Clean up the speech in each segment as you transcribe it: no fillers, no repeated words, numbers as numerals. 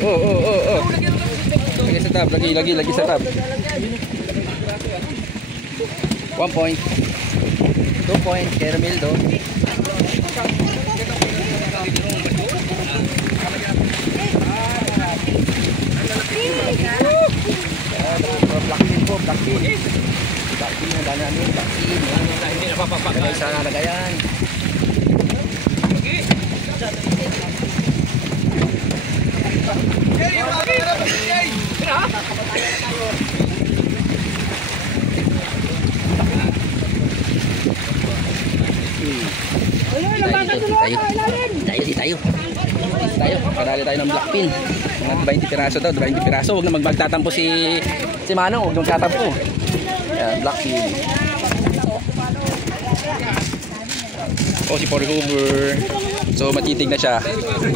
Oh. Lagi sa tab, lagi sa tab. 1 point. 2 point, caramel do. Blackpin ang dana namin, blackpin. Hindi napapapak. Kaya isa na lagayan. Tayo. Kadali tayo ng blackpin. Mga 20 piraso daw, 20 piraso. Huwag na magtatampo si Manong, huwag nang tatampo. Yan, blackpin. Oh, si Paul Hoover. So matitig na siya.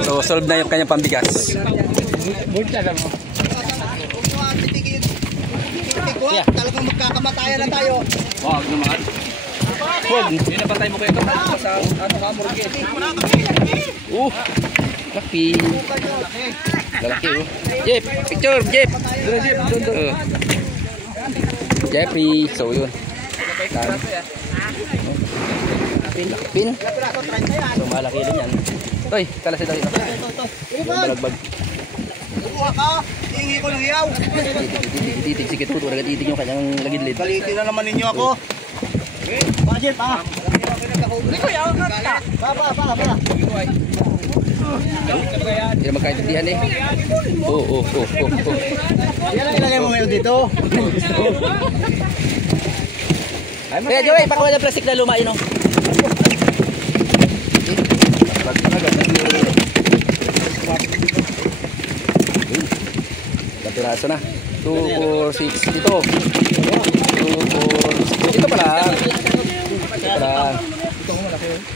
So solve na yung kanyang pambigas. Yeah. Talagang magkakamatayan na tayo. Wag naman. Wag. Hindi na patay mo kayo sa ano ka, morgue. Blackpin. Lalaki oh. Jeep, picture, Jeep. Jeffrey, so yun. Blackpin. So malaki rin yan. Toy, kalasi tayo. Balagbag. Kuha ka, hihingi ko ng hiyaw. Titig si Kituto, nagatitig yung kanyang lagidlid. Balitin na naman ninyo ako. Budget ha. Hindi ko yaw ka. Ba. Hindi na magkaintindihan eh. Oh. Yan ang ilagay mo ngayon dito. Kaya Joey, pakuha ng plastic na luma yun oh. Piraso na. 2, 4, 6 dito. 2, 4, 6 dito pala.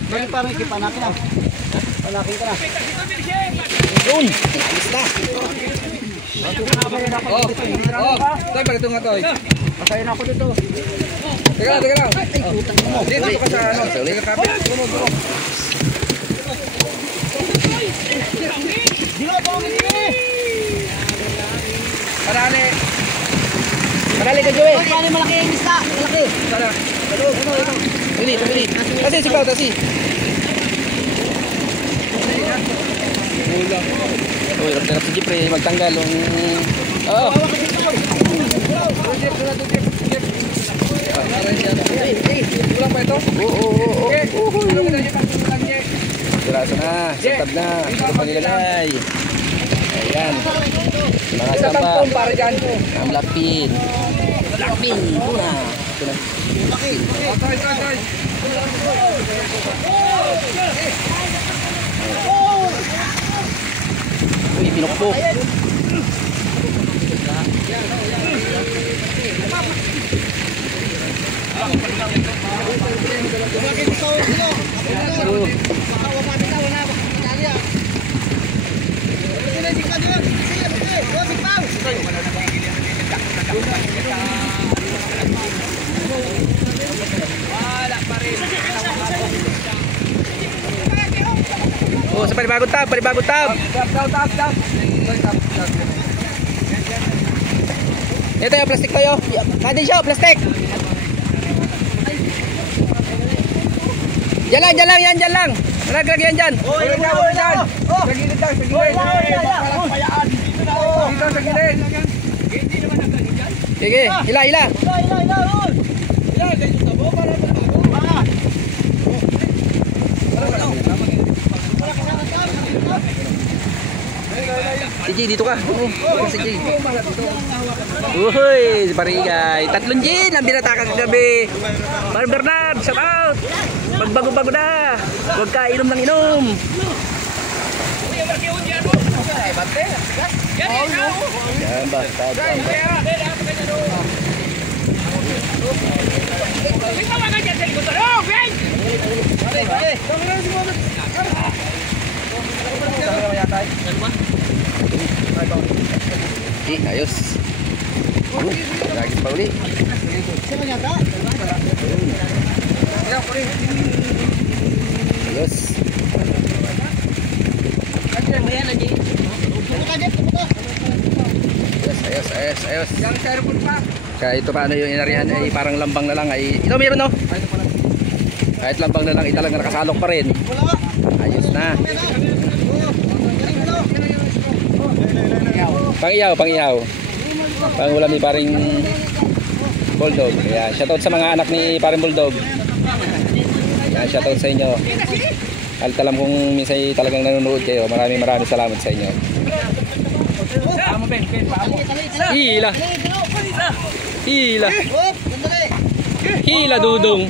Bakit parang ikipan natin ah? Malaki ka na. Yun! Alis na! Toy, bakit ito nga Toy? Masaya na ako dito. Teka lang. Dito ka sa ano? Teka kapit. Marali ka Joey. Malaki yung isda. Malaki. Sana. Tumili. Kasi sigaw, kasi. Uy, hirap si Jeep magtanggal. Oo. Kulang pa ito? Oo. Piraso na. Satab na. Ito pa nilagay. Ayan. Mga samba. Ang blackpin. Ito na. Uy, pinukpok. Oh, sa panibagong tab. Ito yung plastic tayo. Kandin siya, plastic. Diyan lang. Naglag yan dyan. Sa gilid lang. Dito sa gilid. Sige, hila. CJ, dito ka. CJ. Uy, si Parigay. 3 gin ang binatakan kagabi. Mar Bernard, shout out. Magbago-bago na. Huwag ka inom ng inom. Yan, basta. Ayos. Lagi pa uli. Ayos. Ayos. Kaya ito paano yung inarihan ay parang lambang na lang ay ito meron no. Kahit lambang na lang talagang nakasalok pa rin. Ayos na. Pang-iyaw. Pangulam ni paring Bulldog. Kaya shoutout sa mga anak ni paring Bulldog. Kaya shoutout sa inyo. Kahit alam kong minsan talagang nanonood kayo. Maraming salamat sa inyo. Hila. Hila Dudong.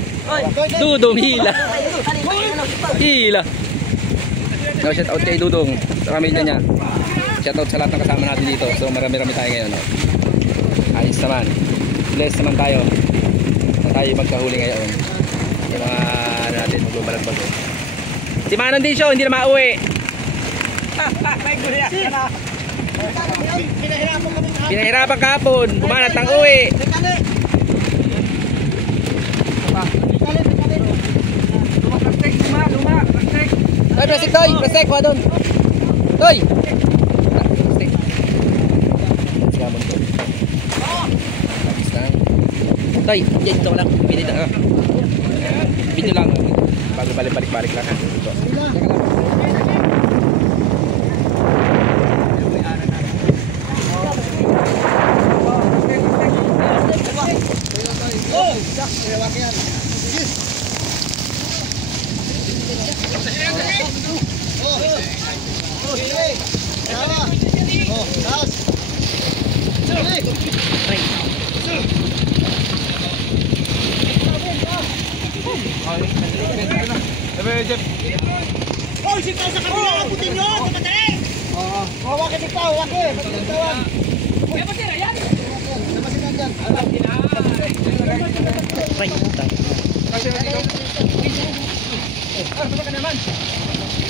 Dudong hila. No, shout out kay Dudong sa pamilya niya. Shout out sa lahat ng kasama natin dito. So marami tayo ngayon. No? Ayos naman. Bless naman tayo. Na tayo magkahuli ngayon. Yung mga natin magbabalag-bago. Si Manong Disyo hindi na mauwi. Pinahirapan kahapon. Kumanat ng uwi. Toy, presek Toy. Presek, kuha doon. Toy. Toy, dito lang. Video lang. Bago balik-balik lang ha. Oh, sitaw sa kabila, abutin nyo, kapatay! Oo. Hawakin sitaw, hawakin. Pagkatawan. Kaya ba sila yan? Napasinan dyan. Right. Kasi na dito. Basta ka naman.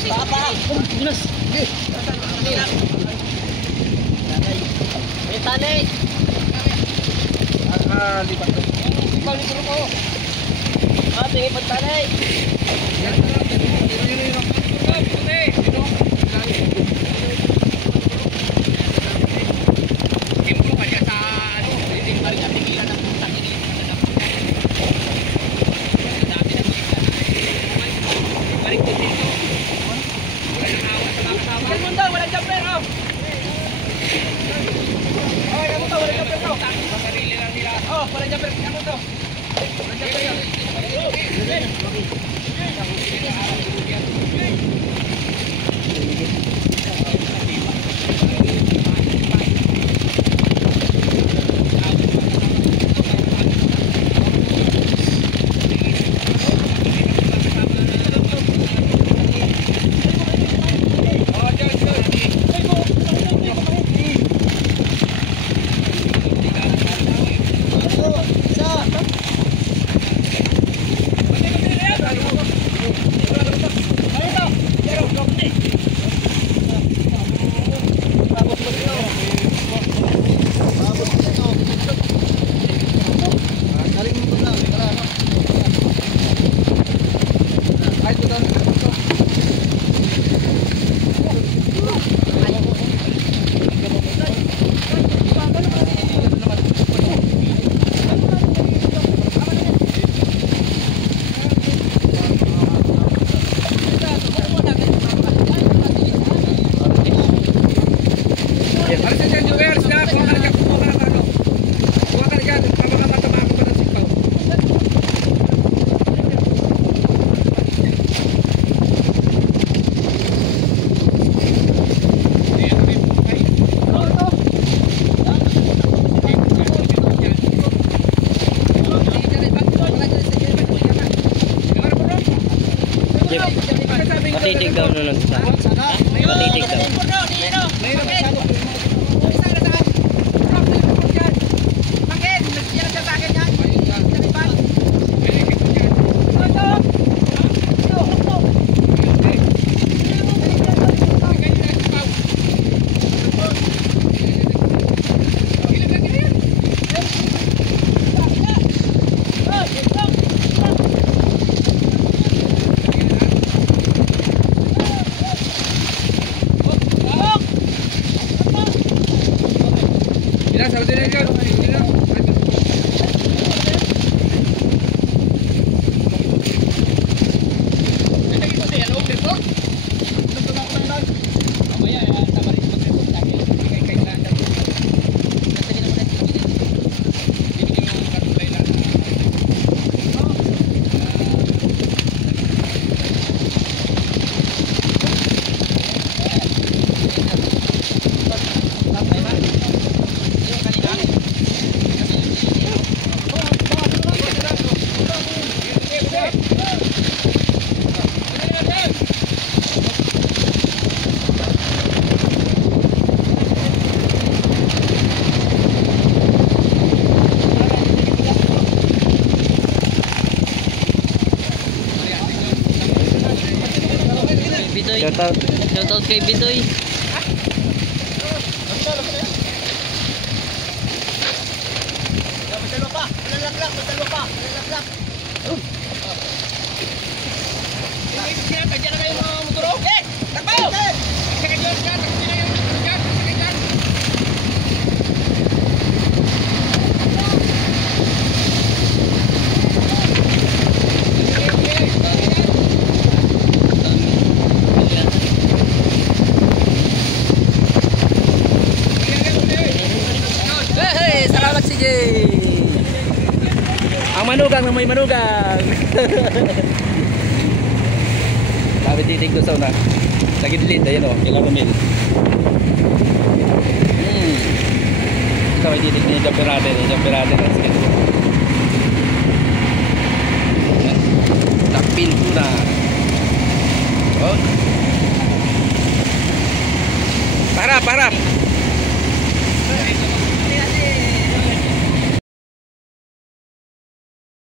Papa. Gulas. May tanay. Lipat ko. Lipat ko. Tingin pagtanay. Matitig daw nun sa. Matitig daw. Bidoy. Shoutout. Shoutout kay Bidoy. Madalo pa. Malalaklak. Madalo pa. Malalaklak. Kaya na kayo mga muturo. Eh! Takbo! Sige dyan ka. Takbo na yung dyan. Sige dyan. Hey, salamat si Jay. Ang manugang na may manugang. Sabi titig ko sa una. Sa gilid, ayun o, kila Romil. Ito may titig niya, jumper natin. Jumper natin. Sige. Tapin ko na. Oh. Parap, parap.